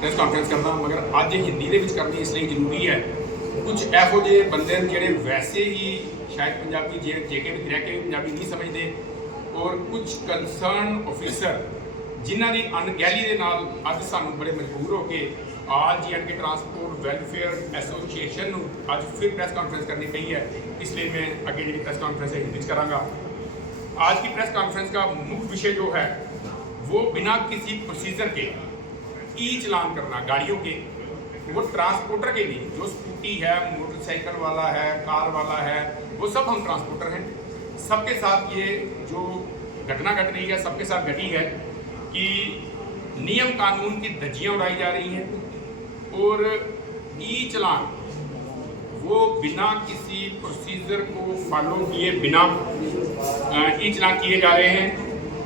Press conference करना, मगर अज हिंदी दे विच करनी इसलिए जरूरी है। कुछ ਇਹੋ ਜਿਹੇ ਬੰਦੇ ਨੇ ਜਿਹੜੇ वैसे ही शायद पंजाबी जेके भी रह के भी पंजाबी नहीं समझते, और कुछ कंसर्न ऑफिसर जिन्हों की अनगहली के नाल अज सानू बड़े मजबूर होकर आल J&K ट्रांसपोर्ट वैलफेयर एसोसीएशन अज फिर प्रेस कॉन्फ्रेंस करनी पई है। इसलिए मैं अगे जी प्रेस कॉन्फ्रेंस हिंदी कराँगा। आज की प्रेस कॉन्फ्रेंस का मुख्य विषय जो है वो बिना किसी प्रोसीजर के ई चलान करना गाड़ियों के, वो ट्रांसपोर्टर के लिए, जो स्कूटी है, मोटरसाइकिल वाला है, कार वाला है, वो सब हम ट्रांसपोर्टर हैं। सबके साथ ये जो घटना घट रही है सबके साथ घटी है कि नियम कानून की धज्जियाँ उड़ाई जा रही हैं और ई चलान वो बिना किसी प्रोसीजर को फॉलो किए बिना ई चलान किए जा रहे हैं।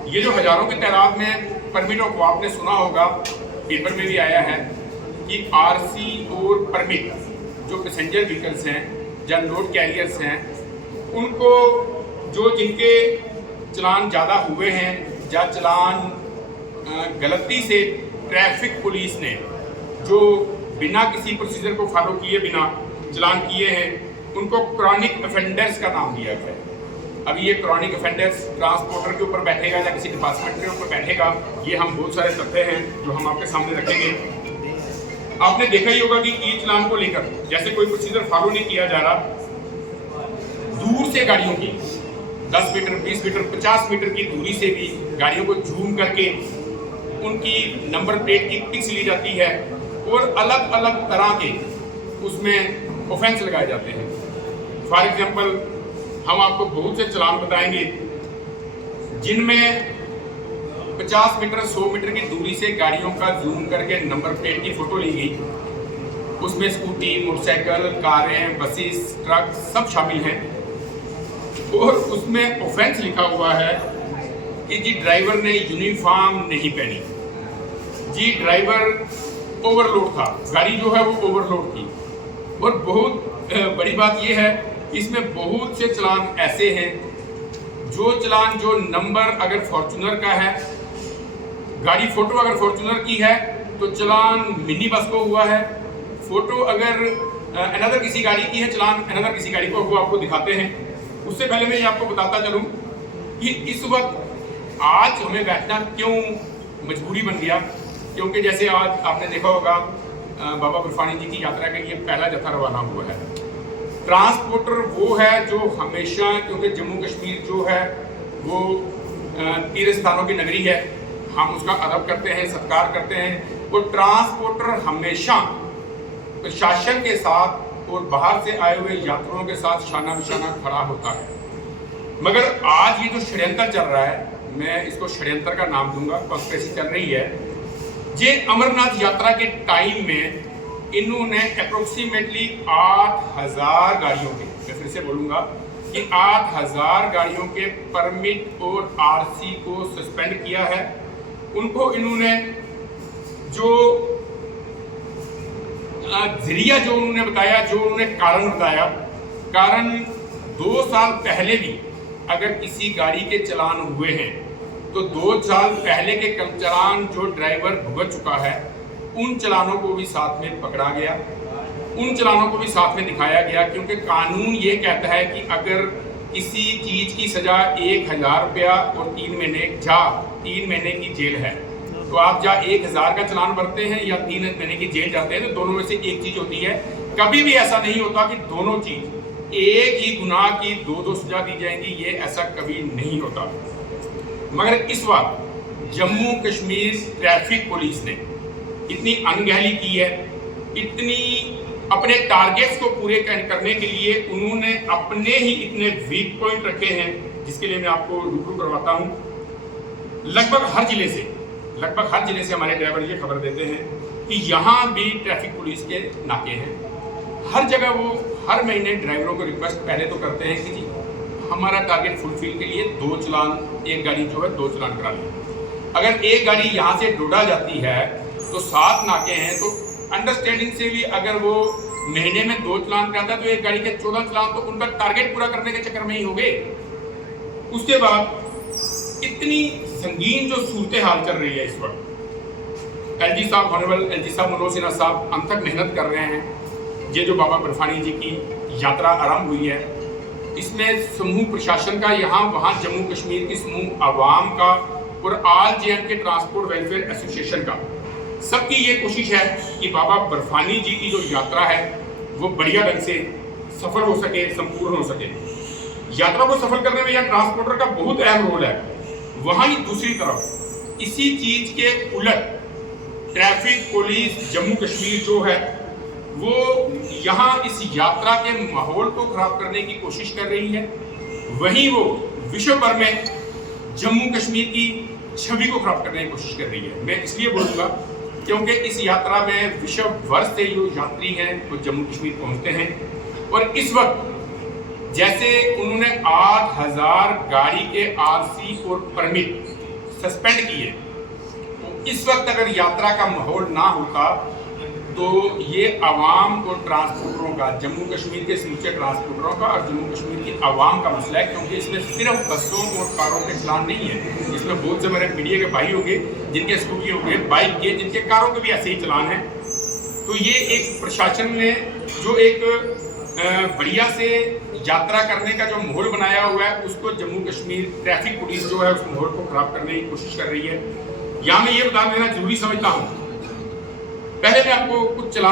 ये जो हज़ारों की तादाद में परमिटों को आपने सुना होगा, पेपर में भी आया है कि आरसी और परमिट जो पैसेंजर व्हीकल्स हैं या लोड कैरियर्स हैं, उनको जो जिनके चलान ज़्यादा हुए हैं या चलान गलती से ट्रैफिक पुलिस ने जो बिना किसी प्रोसीजर को फॉलो किए बिना चलान किए हैं, उनको क्रॉनिक ऑफेंडर्स का नाम दिया गया है। अब ये क्रॉनिक ऑफेंडर्स ट्रांसपोर्टर के ऊपर बैठेगा या किसी डिपार्टमेंट के ऊपर बैठेगा, ये हम बहुत सारे तथ्य हैं जो हम आपके सामने रखेंगे। आपने देखा ही होगा कि ई चलान को लेकर जैसे कोई प्रोसीजर फॉलो नहीं किया जा रहा, दूर से गाड़ियों की 10 मीटर, 20 मीटर, 50 मीटर की दूरी से भी गाड़ियों को जूम करके उनकी नंबर प्लेट की पिक्स ली जाती है और अलग अलग तरह के उसमें ऑफेंस लगाए जाते हैं। फॉर एग्जांपल हम आपको बहुत से चलान बताएंगे जिनमें 50 मीटर, 100 मीटर की दूरी से गाड़ियों का जूम करके नंबर प्लेट की फोटो ली गई। उसमें स्कूटी, मोटरसाइकिल, कारें, बसेस, ट्रक सब शामिल हैं और उसमें ऑफेंस लिखा हुआ है कि जी ड्राइवर ने यूनिफॉर्म नहीं पहनी, जी ड्राइवर ओवरलोड था, गाड़ी जो है वो ओवरलोड थी। और बहुत बड़ी बात ये है कि इसमें बहुत से चलान ऐसे हैं जो नंबर अगर फॉर्चूनर का है, गाड़ी फोटो अगर फॉर्चूनर की है तो चलान मिनी बस को हुआ है, फोटो अगर अनदर किसी गाड़ी की है चलान अनदर किसी गाड़ी को हुआ, आपको दिखाते हैं। उससे पहले मैं ये आपको बताता चलूँ कि इस वक्त आज हमें बैठना क्यों मजबूरी बन गया, क्योंकि जैसे आज आपने देखा होगा बाबा बर्फानी जी की यात्रा के लिए पहला जत्था रवाना हुआ है। ट्रांसपोर्टर वो है जो हमेशा, क्योंकि जम्मू कश्मीर जो है वो तीर्थ स्थानों की नगरी है, हम उसका अदब करते हैं, सत्कार करते हैं, और ट्रांसपोर्टर हमेशा प्रशासन के साथ और बाहर से आए हुए यात्रियों के साथ शाना बिशाना खड़ा होता है। मगर आज ये जो षड्यंत्र चल रहा है, मैं इसको षड्यंत्र का नाम दूंगा, कॉन्स्पिरेसी चल रही है। ये अमरनाथ यात्रा के टाइम में इन्होंने अप्रोक्सीमेटली 8000 गाड़ियों के, मैं फिर से बोलूँगा कि 8000 गाड़ियों के परमिट और आरसी को सस्पेंड किया है। उनको इन्होंने जो जरिया जो उन्होंने बताया, जो उन्होंने कारण बताया, कारण 2 साल पहले भी अगर किसी गाड़ी के चलान हुए हैं तो 2 साल पहले के चलान जो ड्राइवर भुगत चुका है उन चलानों को भी साथ में पकड़ा गया, उन चलानों को भी साथ में दिखाया गया, क्योंकि कानून ये कहता है कि अगर किसी चीज़ की सज़ा 1000 रुपया और 3 महीने की जेल है, तो आप या 1000 का चलान भरते हैं या 3 महीने की जेल जाते हैं, तो दोनों में से एक चीज़ होती है। कभी भी ऐसा नहीं होता कि दोनों चीज़ एक ही गुनाह की 2 सज़ा दी जाएंगी, ये ऐसा कभी नहीं होता। मगर इस बार जम्मू कश्मीर ट्रैफिक पुलिस ने इतनी अनगहली की है, इतनी अपने टारगेट्स को पूरे करने के लिए उन्होंने अपने ही इतने वीक पॉइंट रखे हैं, जिसके लिए मैं आपको रूबरू करवाता हूँ। लगभग हर जिले से हमारे ड्राइवर ये खबर देते हैं कि यहाँ भी ट्रैफिक पुलिस के नाके हैं। हर जगह वो हर महीने ड्राइवरों को रिक्वेस्ट पहले तो करते हैं कि जी हमारा टारगेट फुलफिल के लिए 2 चलान, एक गाड़ी जो है 2 चलान करा लें। अगर एक गाड़ी यहाँ से डोडा जाती है तो 7 नाके हैं, तो अंडरस्टैंडिंग से भी अगर वो महीने में 2 चलान कराता है तो एक गाड़ी के 14 चलान तो उनका टारगेट पूरा करने के चक्कर में ही हो गए। उसके बाद इतनी संगीन जो सूरत हाल चल रही है इस वक्त, एलजी साहब, ऑनरेबल एलजी साहब मनोज सिन्हा साहब अनथक मेहनत कर रहे हैं। ये जो बाबा बर्फानी जी की यात्रा आरंभ हुई है, इसमें समूह प्रशासन का, यहाँ वहाँ जम्मू कश्मीर की समूह आवाम का और all JNK transport welfare association का, सबकी ये कोशिश है कि बाबा बर्फानी जी की जो यात्रा है वो बढ़िया ढंग से सफल हो सके, संपूर्ण हो सके। यात्रा को सफल करने में यह ट्रांसपोर्टर का बहुत अहम रोल है। वहीं दूसरी तरफ इसी चीज के उलट ट्रैफिक पुलिस जम्मू कश्मीर जो है वो यहाँ इस यात्रा के माहौल को खराब करने की कोशिश कर रही है। वहीं वो विश्व भर में जम्मू कश्मीर की छवि को खराब करने की कोशिश कर रही है। मैं इसलिए बोलूँगा क्योंकि इस यात्रा में विश्व भर से जो यात्री हैं वो जम्मू कश्मीर पहुँचते हैं और इस वक्त जैसे उन्होंने 8000 गाड़ी के RC और परमिट सस्पेंड किए, तो इस वक्त अगर यात्रा का माहौल ना होता तो ये आवाम और ट्रांसपोर्टरों का, जम्मू कश्मीर के समूचे ट्रांसपोर्टरों का और जम्मू कश्मीर की आवाम का मसला है। क्योंकि इसमें सिर्फ बसों और कारों के चलान नहीं है, इसमें बहुत से मेरे मीडिया के भाई होंगे जिनके स्कूटी हो गए, बाइक के, जिनके कारों के भी ऐसे ही चलान हैं। तो ये एक प्रशासन ने जो एक बढ़िया से यात्रा करने का जो माहौल बनाया हुआ है, उसको जम्मू कश्मीर ट्रैफिक पुलिस जो है उस माहौल को खराब करने की कोशिश कर रही है। यहाँ मैं ये बता देना जरूरी समझता हूँ, पहले मैं आपको कुछ चलान